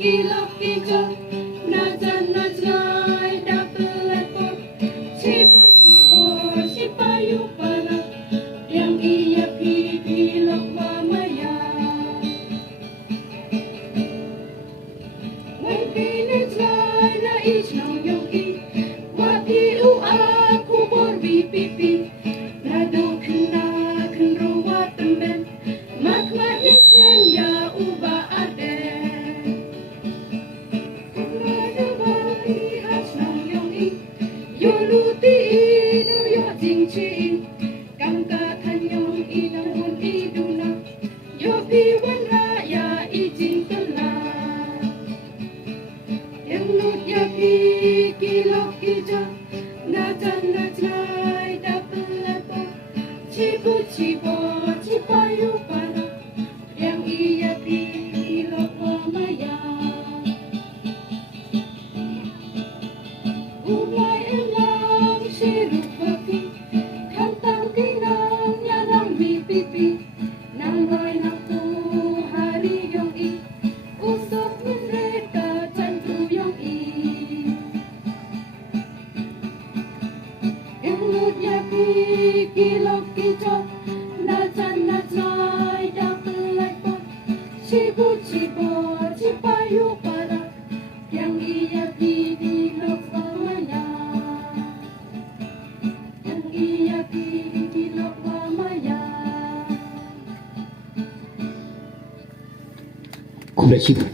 kilap hijau, najan-najai double lepot, cibo-cibo, cipayu panak, yang ia kilap mamaya. When pinajai na isnong yung wati u aku borbi pipi, nado kena kenruwa temben, makmat nichen ya uba ade. Kumada bani hasnong yung yoluti inu yo jingchi, kangka kanyong inang un iduna, yo piwan raya ijing telah. Yang nut ya kilok hijau, najan-najai double lepot, cibo-cibo, cipayu panak, yang ia kilok mamaya. Ulay elang siruk babi, kantang kinang yarang bipipi, nangloy naktu hari yung usok mereka cantu yung yang nutya kilok hijau, najan-najai double lepot, cibo-cibo, cipayu panak, yang ia kilok mamaya. Yang ia kilok mamaya. Kumda Cibu.